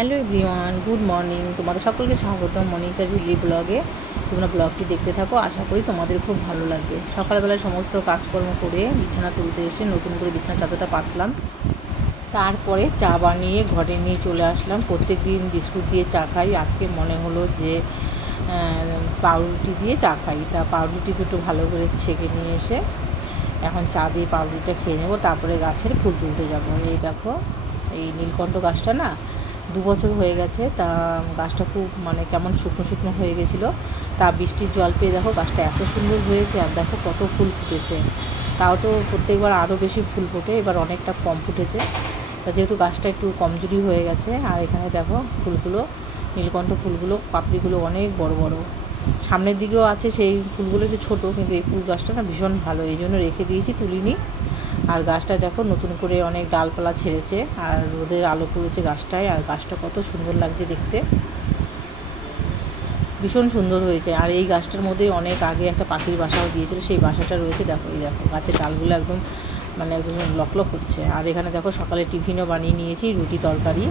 Hello everyone, good morning. তোমাদের সকলকে স্বাগত মনিকা ঝুলি ব্লগে। তোমরা ব্লগটি দেখতে থাকো, আশা করি তোমাদের খুব ভালো লাগবে। সকালবেলায় সমস্ত কাজকর্ম করে বিছানা তুলতে এসে নতুন করে বিছানা চাদরটা পাতলাম, তারপরে চা বানিয়ে ঘরে নিয়ে চলে আসলাম। প্রত্যেক দিন বিস্কুট দিয়ে চা খাই, আজকে মনে হলো যে পাউরুটি দিয়ে চা খাই। তা পাউরুটি দুটো ভালো করে ছেঁকে নিয়ে এসে এখন চা দিয়ে পাউরুটিটা খেয়ে নেবো, তারপরে গাছের ফুল তুলতে যাবো। এই দেখো, এই নীলকণ্ঠ গাছটা না 2 বছর হয়ে গেছে, তা গাছটা খুব কেমন শুকনো শুকনো হয়ে গেছিলো। তা বৃষ্টির জল পেয়ে দেখো গাছটা এত সুন্দর হয়েছে, আর দেখো কত ফুল ফুটেছে। তাও তো প্রত্যেকবার আরও বেশি ফুল ফোটে, এবার অনেকটা কম ফুটেছে। তা যেহেতু গাছটা একটু কমজোরি হয়ে গেছে, আর এখানে দেখো ফুলগুলো, নীলকণ্ঠ ফুলগুলো পাপড়িগুলো অনেক বড় বড়। সামনের দিকেও আছে, সেই ফুলগুলো একটু ছোটো, কিন্তু এই ফুল গাছটা না ভীষণ ভালো, এই জন্য রেখে দিয়েছি, তুলিনি। আর গাছটা দেখো নতুন করে অনেক ডালপালা ছেড়েছে, আর রোদের আলো পড়েছে গাছটায়, আর গাছটা কত সুন্দর লাগছে দেখতে, ভীষণ সুন্দর হয়েছে। আর এই গাছটার মধ্যে অনেক আগে একটা পাখির বাসাও দিয়েছিল, সেই বাসাটা রয়েছে। দেখো এই দেখো গাছের ডালগুলো একদম একদম লকলক হচ্ছে। আর এখানে দেখো সকালে টিফিনও বানিয়ে নিয়েছি, রুটি তরকারি।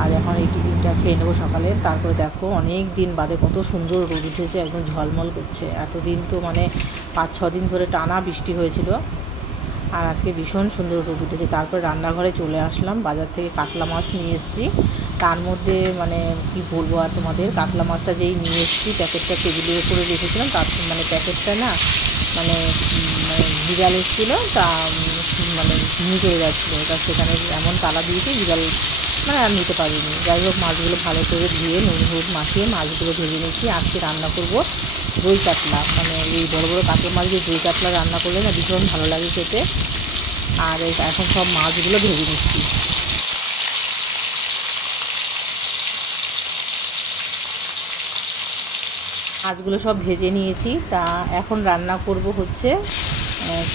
আর এখন এই টিফিনটা খেয়ে নেবো সকালে। তারপরে দেখো অনেক দিন বাদে কত সুন্দর রোদ উঠেছে, একদম ঝলমল করছে। এতদিন তো 5-6 দিন ধরে টানা বৃষ্টি হয়েছিল, আর আজকে ভীষণ সুন্দর রোদ উঠেছে। তারপর রান্নাঘরে চলে আসলাম, বাজার থেকে কাতলা মাছ নিয়ে এসেছি। তার মধ্যে কি বলবো আর তোমাদের, কাতলা মাছটা যেই নিয়ে এসেছি প্যাকেটটা টেবিলের উপরে রেখেছিলাম, তার প্যাকেটটা না বিড়াল এসেছিলো, তা নিয়ে চলে যাচ্ছিলো। তা সেখানে এমন তালা দিয়েছে, বিড়াল আর নিতে পারিনি। যাই হোক, মাছগুলো ভালো করে ধুয়ে নুন হলুদ মাখিয়ে মাছগুলো ভেজে নিচ্ছি। আজকে রান্না করব দই কাতলা, এই বড় বড় কাতলা মাছ দিয়ে দই কাতলা রান্না করলে না ভীষণ ভালো লাগে খেতে। আর এখন সব মাছগুলো ভেজে নিচ্ছি। মাছগুলো সব ভেজে নিয়েছি, তা এখন রান্না করব হচ্ছে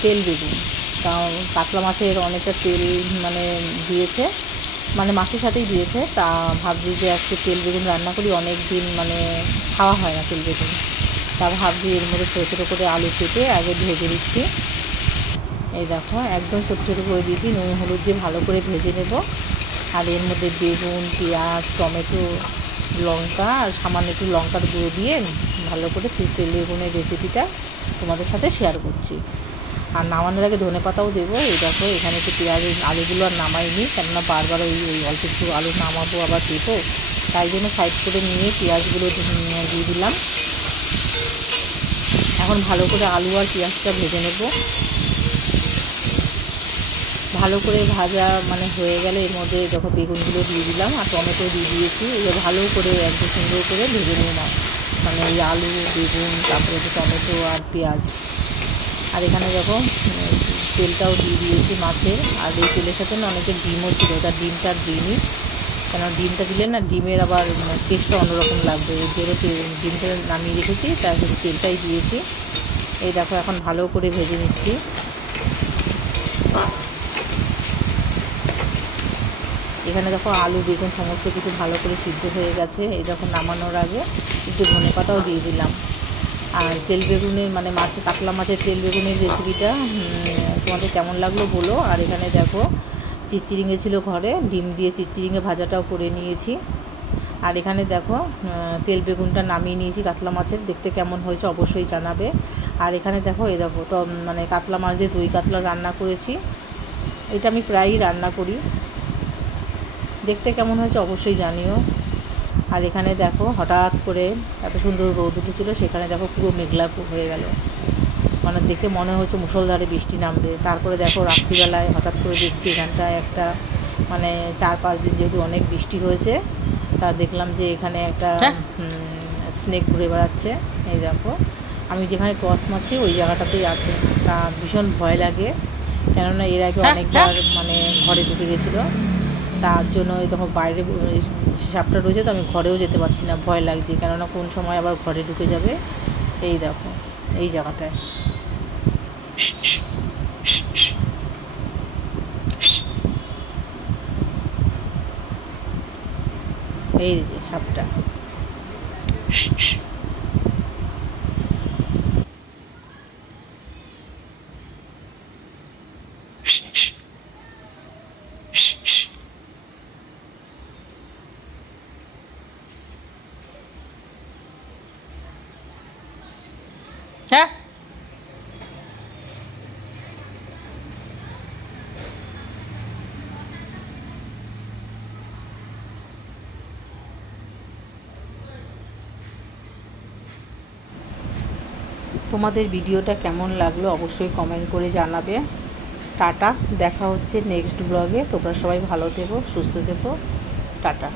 তেল বেগুন। তা কাতলা মাছের অনেকটা তেল দিয়েছে, মাছের সাথেই দিয়েছে। তা ভাবছি যে আজকে তেল বেগুন রান্না করি, অনেক দিন খাওয়া হয় না তেল বেগুন। তা ভাবছি এর মধ্যে ছোটো ছোটো করে আলু কেটে আগে ভেজে দিচ্ছি। এই দেখো একদম ছোটো ছোটো করে দিয়েছি, নুন হলুদ দিয়ে ভালো করে ভেজে নেব। আর এর মধ্যে বেগুন, পেঁয়াজ, টমেটো, লঙ্কা আর সামান্য একটু লঙ্কার গুঁড়ো দিয়ে ভালো করে তেল বেগুনের রেসিপিটা তোমাদের সাথে শেয়ার করছি। আর নামানোর আগে ধনেপাতাও দেবো। এই দেখো এখানে একটু পেঁয়াজের আলুগুলো আর নামাইনি, কেননা বারবার ওই অল্প একটু আলু নামাবো আবার দেবো, তাই জন্য সাইড করে নিয়ে পেঁয়াজগুলো দিয়ে দিলাম। এখন ভালো করে আলু আর পেঁয়াজটা ভেজে নেব। ভালো করে ভাজা হয়ে গেলে এর মধ্যে দেখো বেগুনগুলো দিয়ে দিলাম, আর টমেটো দিয়ে দিয়েছি। এবার ভালো করে একদম সুন্দর করে ভেজে নিলাম, এই আলু, বেগুন, তারপরে টমেটো আর পেঁয়াজ। আর এখানে দেখো তেলটাও দিয়ে দিয়েছি মাছের। আর এই তেলের সাথে না অনেকে ডিমও ছিল, ওটা ডিমটা আর দিইনি, কেন ডিমটা দিলে না ডিমের আবার টেস্টটা অন্যরকম লাগবে। এর জন্য ডিমটা নামিয়ে রেখেছি, তারপরে তেলটাই দিয়েছি। এই দেখো এখন ভালো করে ভেজে নিচ্ছি। এখানে দেখো আলু বেগুন সমস্ত কিছু ভালো করে সিদ্ধ হয়ে গেছে। এই দেখো নামানোর আগে একটু ধনেপাতাও দিয়ে দিলাম। আর তেল বেগুনের মাছের কাতলা মাছের তেল বেগুনের রেসিপিটা তোমাদের কেমন লাগলো বলো। আর এখানে দেখো চিচিরিঙে ছিল ঘরে, ডিম দিয়ে চিচিরিঙে ভাজাটাও করে নিয়েছি। আর এখানে দেখো তেল বেগুনটা নামিয়ে নিয়েছি কাতলা মাছের, দেখতে কেমন হয়েছে অবশ্যই জানাবে। আর এখানে দেখো এই দেখো তো কাতলা মাছ দিয়ে দই কাতলা রান্না করেছি। এটা আমি প্রায়ই রান্না করি, দেখতে কেমন হয়েছে অবশ্যই জানিও। আর এখানে দেখো হঠাৎ করে এত সুন্দর রোদ উঠেছিল, সেখানে দেখো পুরো মেঘলা হয়ে গেল, দেখে মনে হচ্ছে মুষলধারে বৃষ্টি নামবে। তারপরে দেখো রাত্রিবেলায় হঠাৎ করে দেখছি এখানটায় একটা 4-5 দিন যেহেতু অনেক বৃষ্টি হয়েছে, তা দেখলাম যে এখানে একটা স্নেক ঘুরে বেড়াচ্ছে। এই দেখো আমি যেখানে টর্চ মারছি ওই জায়গাটাতেই আছে। তা ভীষণ ভয় লাগে, কেননা এর আগে অনেকবার ঘরে ঢুকে গেছিলো, তার জন্য তখন বাইরে সাপটা রয়েছে, তো আমি ঘরেও যেতে পারছি না, ভয় লাগছে, কেননা কোন সময় আবার ঘরে ঢুকে যাবে। এই দেখো এই জায়গাটায় এই যে সাপটা। তোমাদের ভিডিওটা কেমন লাগলো অবশ্যই কমেন্ট করে জানাবে। টাটা, দেখা হচ্ছে নেক্সট ব্লগে। তোমরা সবাই ভালো থেকো, সুস্থ থেকো। টাটা।